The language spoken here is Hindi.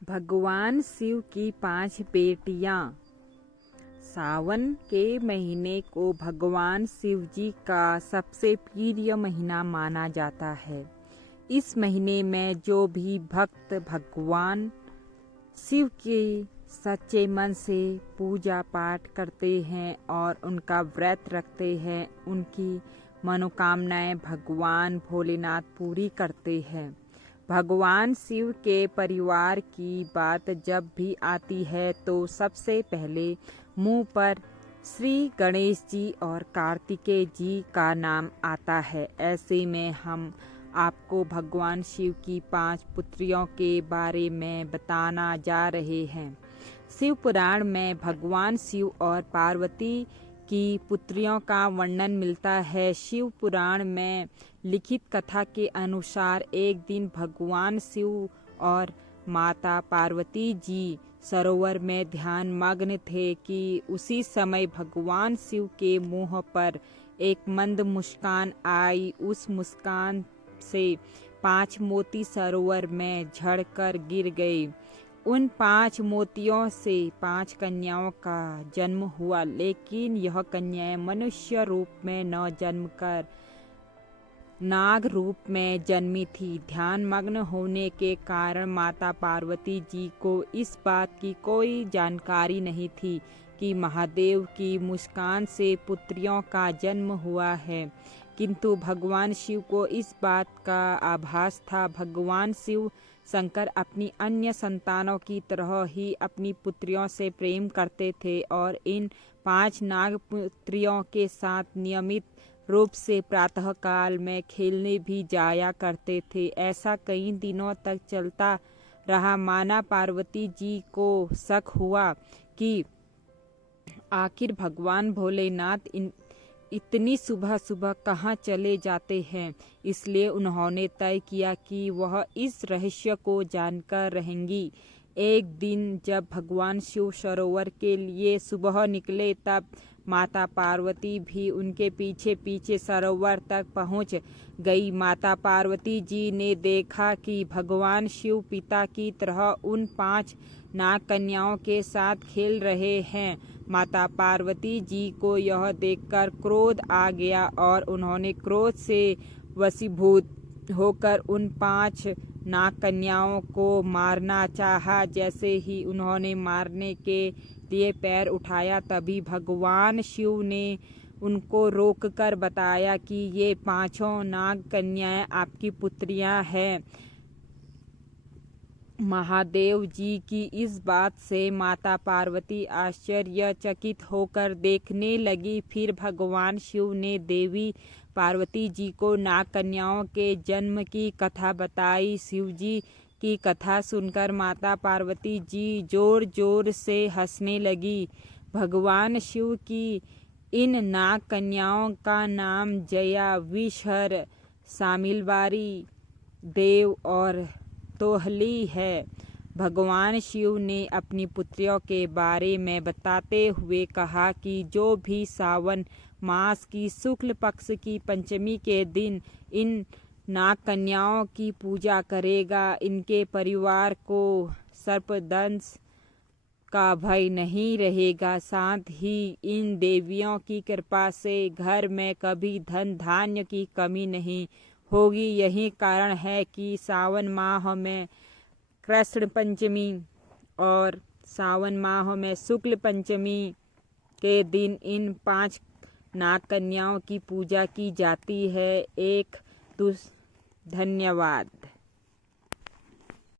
भगवान शिव की 5 बेटियां। सावन के महीने को भगवान शिव जी का सबसे प्रिय महीना माना जाता है। इस महीने में जो भी भक्त भगवान शिव के सच्चे मन से पूजा पाठ करते हैं और उनका व्रत रखते हैं, उनकी मनोकामनाएं भगवान भोलेनाथ पूरी करते हैं। भगवान शिव के परिवार की बात जब भी आती है तो सबसे पहले मुंह पर श्री गणेश जी और कार्तिकेय जी का नाम आता है। ऐसे में हम आपको भगवान शिव की 5 पुत्रियों के बारे में बताना जा रहे हैं। शिव पुराण में भगवान शिव और पार्वती की पुत्रियों का वर्णन मिलता है। शिव पुराण में लिखित कथा के अनुसार एक दिन भगवान शिव और माता पार्वती जी सरोवर में ध्यान मग्न थे कि उसी समय भगवान शिव के मुंह पर एक मंद मुस्कान आई। उस मुस्कान से 5 मोती सरोवर में झड़कर गिर गए। उन 5 मोतियों से 5 कन्याओं का जन्म हुआ, लेकिन यह कन्याएं मनुष्य रूप में न जन्मकर नाग रूप में जन्मी थी। ध्यान मग्न होने के कारण माता पार्वती जी को इस बात की कोई जानकारी नहीं थी कि महादेव की मुस्कान से पुत्रियों का जन्म हुआ है, किंतु भगवान शिव को इस बात का आभास था। भगवान शिव शंकर अपनी अन्य संतानों की तरह ही अपनी पुत्रियों से प्रेम करते थे और इन 5 नाग पुत्रियों के साथ नियमित रूप से प्रातः काल में खेलने भी जाया करते थे। ऐसा कई दिनों तक चलता रहा। माना पार्वती जी को शक हुआ कि आखिर भगवान भोलेनाथ इतनी सुबह सुबह कहाँ चले जाते हैं। इसलिए उन्होंने तय किया कि वह इस रहस्य को जानकर रहेंगी। एक दिन जब भगवान शिव सरोवर के लिए सुबह निकले, तब माता पार्वती भी उनके पीछे पीछे सरोवर तक पहुंच गई। माता पार्वती जी ने देखा कि भगवान शिव पिता की तरह उन 5 नाग कन्याओं के साथ खेल रहे हैं। माता पार्वती जी को यह देखकर क्रोध आ गया और उन्होंने क्रोध से वशीभूत होकर उन 5 नाग कन्याओं को मारना चाहा। जैसे ही उन्होंने मारने के लिए पैर उठाया, तभी भगवान शिव ने उनको रोककर बताया कि ये 5 नाग कन्याएं आपकी पुत्रियां हैं। महादेव जी की इस बात से माता पार्वती आश्चर्यचकित होकर देखने लगी। फिर भगवान शिव ने देवी पार्वती जी को नाग कन्याओं के जन्म की कथा बताई। शिव जी की कथा सुनकर माता पार्वती जी जोर जोर से हंसने लगी। भगवान शिव की इन नाग कन्याओं का नाम जया, विषहर, सामिलवारी, देव और तोहली है। भगवान शिव ने अपनी पुत्रियों के बारे में बताते हुए कहा कि जो भी सावन मास की शुक्ल पक्ष की पंचमी के दिन इन नाग कन्याओं की पूजा करेगा, इनके परिवार को सर्पदंश का भय नहीं रहेगा। साथ ही इन देवियों की कृपा से घर में कभी धन धान्य की कमी नहीं होगी। यही कारण है कि सावन माह में कृष्ण पंचमी और सावन माह में शुक्ल पंचमी के दिन इन 5 नाग कन्याओं की पूजा की जाती है। धन्यवाद।